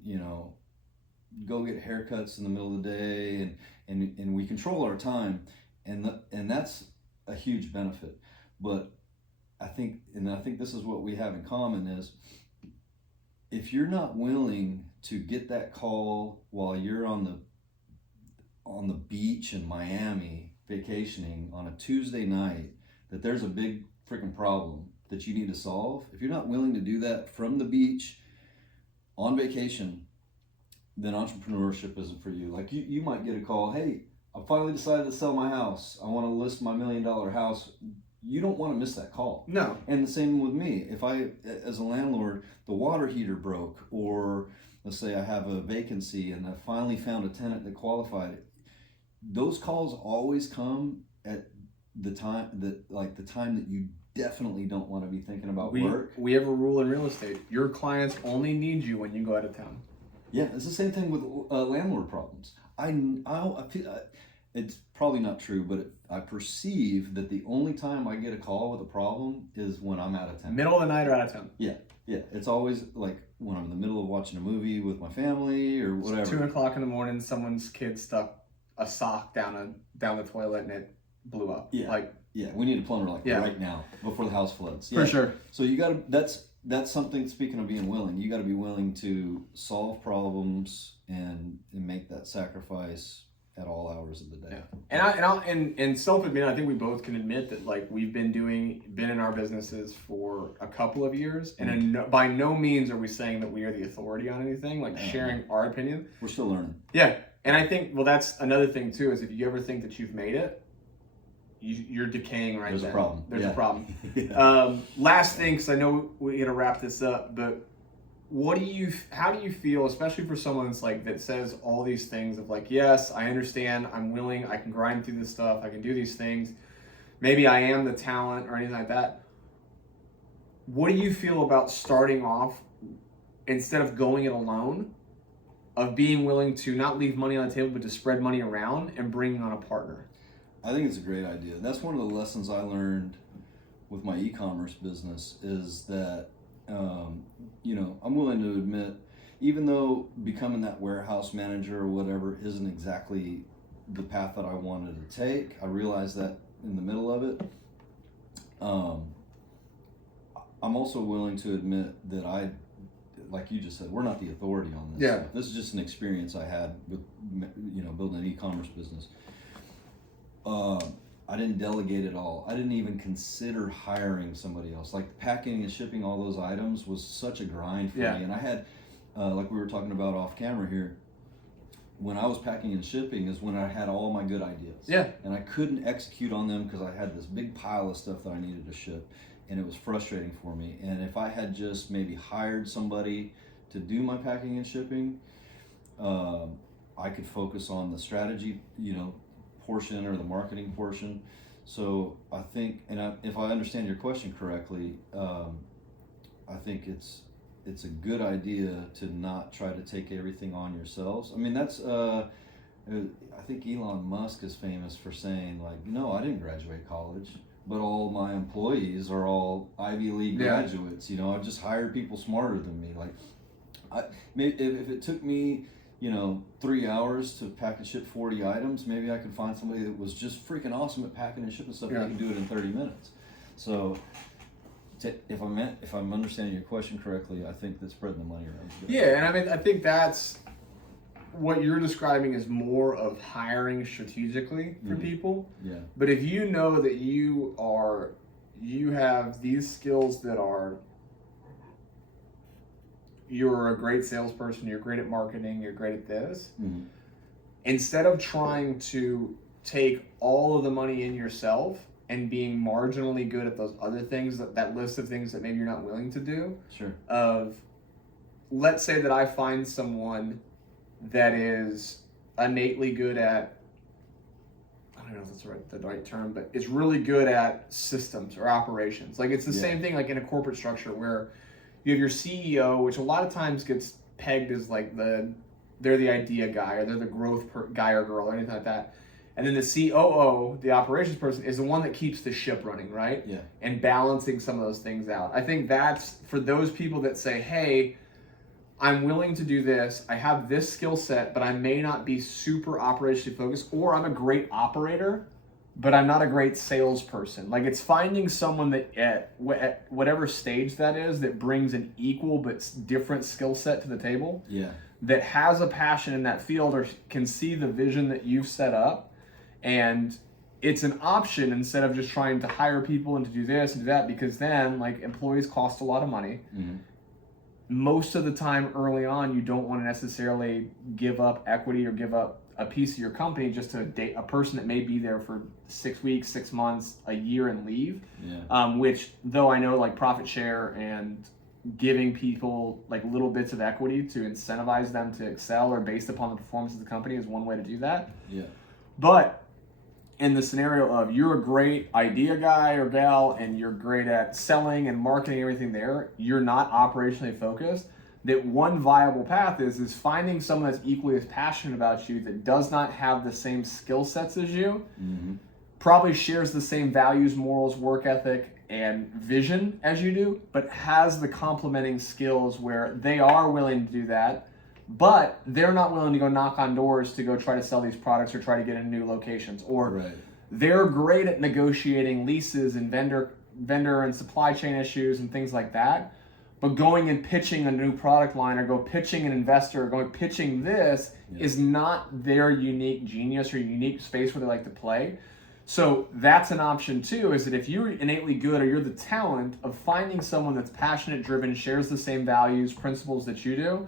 go get haircuts in the middle of the day, and we control our time, and that's a huge benefit. But I think this is what we have in common is, if you're not willing to get that call while you're on the beach in Miami vacationing on a Tuesday night, that there's a big freaking problem that you need to solve, if you're not willing to do that from the beach on vacation, then entrepreneurship isn't for you. Like you might get a call, hey, I finally decided to sell my house. I want to list my $1 million house. You don't want to miss that call. No. And the same with me. If I, as a landlord, the water heater broke, or let's say I have a vacancy and I finally found a tenant that qualified, those calls always come at the time that you definitely don't want to be thinking about work. We have a rule in real estate. Your clients only need you when you go out of town. Yeah, it's the same thing with landlord problems. I feel, it's probably not true, but I perceive that the only time I get a call with a problem is when I'm out of town. Middle of the night or out of town. Yeah. It's always like when I'm in the middle of watching a movie with my family or whatever. It's 2:00 in the morning, someone's kid stuck a sock down the toilet and it blew up. Yeah, we need a plumber right now before the house floods. Yeah. For sure. So you got to. That's something. Speaking of being willing, you got to be willing to solve problems and make that sacrifice at all hours of the day. Yeah. And self-admit, I think we both can admit that like we've been in our businesses for a couple of years, and by no means are we saying that we are the authority on anything. Like sharing our opinion. We're still learning. Yeah, and I think that's another thing too is if you ever think that you've made it, you're decaying right There's then. a problem. There's a problem. Last thing, because I know we got to wrap this up, but how do you feel, especially for someone that's like that says all these things of like, yes, I understand, I'm willing, I can grind through this stuff, I can do these things, maybe I am the talent or anything like that. What do you feel about starting off instead of going it alone, of being willing to not leave money on the table but to spread money around and bringing on a partner? I think it's a great idea. That's one of the lessons I learned with my e-commerce business is that, I'm willing to admit, even though becoming that warehouse manager or whatever isn't exactly the path that I wanted to take, I realized that in the middle of it. I'm also willing to admit that like you just said, we're not the authority on this. Yeah. This is just an experience I had with, building an e-commerce business. I didn't delegate it all. I didn't even consider hiring somebody else. Like packing and shipping all those items was such a grind for me. And I had, like we were talking about off camera here, when I was packing and shipping is when I had all my good ideas. Yeah. And I couldn't execute on them because I had this big pile of stuff that I needed to ship. And it was frustrating for me. And if I had just maybe hired somebody to do my packing and shipping, I could focus on the strategy, portion or the marketing portion. So I think, if I understand your question correctly, I think it's a good idea to not try to take everything on yourselves. I mean, that's I think Elon Musk is famous for saying like, no, I didn't graduate college, but all my employees are all Ivy League graduates. I've just hired people smarter than me. Like, if it took me 3 hours to pack and ship 40 items, maybe I could find somebody that was just freaking awesome at packing and shipping stuff. They can do it in 30 minutes. So if I'm understanding your question correctly, I think that spreading the money around is good. Yeah, and I think that's what you're describing is more of hiring strategically for people. Yeah. But if you know that you have these skills that you're a great salesperson, you're great at marketing, you're great at this, instead of trying to take all of the money in yourself and being marginally good at those other things, that list of things that maybe you're not willing to do. Sure. Let's say that I find someone that is innately good at, I don't know if that's the right term, but is really good at systems or operations. Like it's the same thing like in a corporate structure where you have your CEO, which a lot of times gets pegged as like they're the idea guy or they're the growth guy or girl or anything like that. And then the COO, the operations person, is the one that keeps the ship running, right? Yeah. And balancing some of those things out. I think that's for those people that say, hey, I'm willing to do this. I have this skill set, but I may not be super operationally focused, or I'm a great operator, but I'm not a great salesperson. Like it's finding someone that at whatever stage that is that brings an equal but different skill set to the table. Yeah. That has a passion in that field or can see the vision that you've set up, and it's an option instead of just trying to hire people and to do this and do that, because then like employees cost a lot of money. Most of the time early on, you don't want to necessarily give up equity or give up a piece of your company just to date a person that may be there for 6 weeks, 6 months, a year and leave. Yeah. Which, though I know like profit share and giving people like little bits of equity to incentivize them to excel or based upon the performance of the company is one way to do that. Yeah. But in the scenario of you're a great idea guy or gal and you're great at selling and marketing everything there, you're not operationally focused, that one viable path is finding someone that's equally as passionate about you that does not have the same skill sets as you, probably shares the same values, morals, work ethic, and vision as you do, but has the complementing skills where they are willing to do that, but they're not willing to go knock on doors to go try to sell these products or try to get into new locations. Or they're great at negotiating leases and vendor and supply chain issues and things like that, but going and pitching a new product line or go pitching an investor or going pitching this is not their unique genius or unique space where they like to play. So that's an option too, is that if you're innately good or you're the talent of finding someone that's passionate, driven, shares the same values, principles that you do,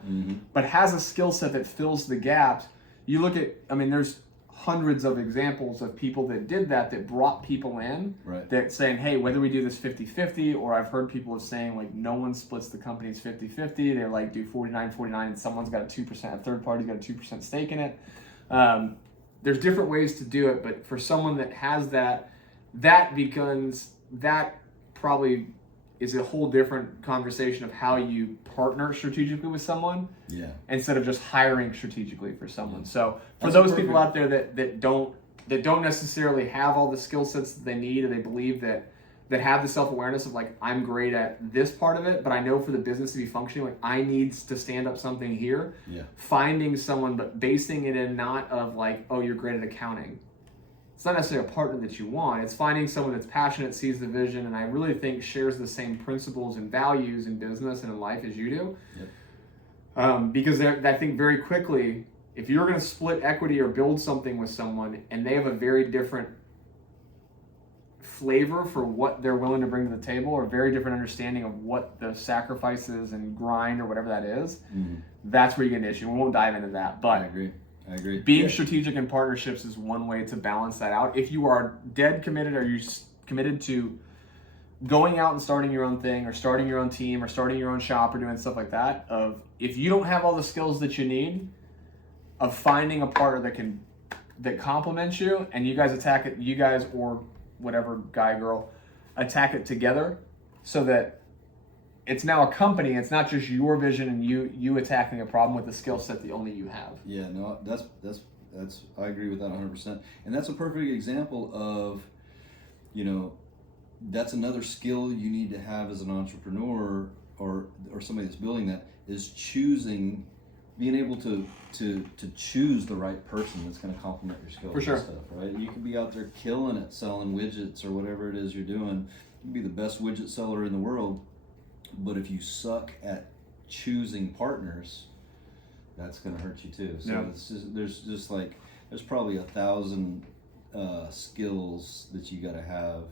but has a skill set that fills the gaps. You look at, I mean, there's hundreds of examples of people that did that brought people in, that saying, hey, whether we do this 50-50, or I've heard people saying like no one splits the companies 50-50, they're like do 49-49 and someone's got a 2%, a third party's got a 2% stake in it. There's different ways to do it, but for someone that has that probably is a whole different conversation of how you partner strategically with someone, instead of just hiring strategically for someone. So for those people out there that don't necessarily have all the skill sets that they need, or they believe that have the self-awareness of like, I'm great at this part of it, but I know for the business to be functioning, like I need to stand up something here. Finding someone, but basing it in not of like, oh, you're great at accounting. It's not necessarily a partner that you want. It's finding someone that's passionate, sees the vision, and I really think shares the same principles and values in business and in life as you do. Because I think very quickly, if you're going to split equity or build something with someone and they have a very different flavor for what they're willing to bring to the table, or a very different understanding of what the sacrifices and grind or whatever that is, that's where you get an issue. We won't dive into that, but I agree. Being strategic in partnerships is one way to balance that out. If you are dead committed, or you're committed to going out and starting your own thing, or starting your own team, or starting your own shop, or doing stuff like that, if you don't have all the skills that you need, of finding a partner that complements you, and you guys attack it, you guys or whatever guy, girl, attack it together, so that it's now a company. It's not just your vision and you attacking a problem with the skill set that only you have. Yeah, no, that's I agree with that 100%. And that's a perfect example of, that's another skill you need to have as an entrepreneur or somebody that's building that, is being able to choose the right person that's going to complement your skills. For sure. And stuff, right? You can be out there killing it selling widgets or whatever it is you're doing. You can be the best widget seller in the world, but if you suck at choosing partners, that's going to hurt you too. So there's probably 1,000 skills that you got to have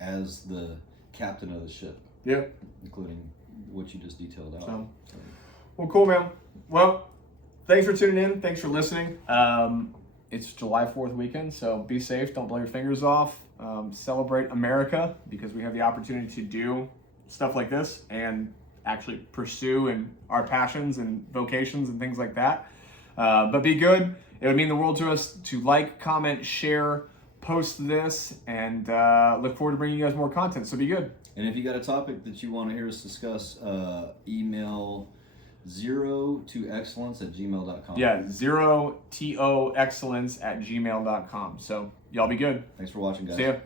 as the captain of the ship. Including what you just detailed out. Well, cool, man. Well, thanks for tuning in. Thanks for listening. It's July 4th weekend, so be safe. Don't blow your fingers off. Celebrate America, because we have the opportunity to do stuff like this and actually pursue our passions and vocations and things like that. But be good. It would mean the world to us to like, comment, share, post this, and look forward to bringing you guys more content. So be good. And if you got a topic that you want to hear us discuss, email 0toexcellence@gmail.com. Yeah, 0toexcellence@gmail.com. So y'all be good. Thanks for watching, guys. See ya.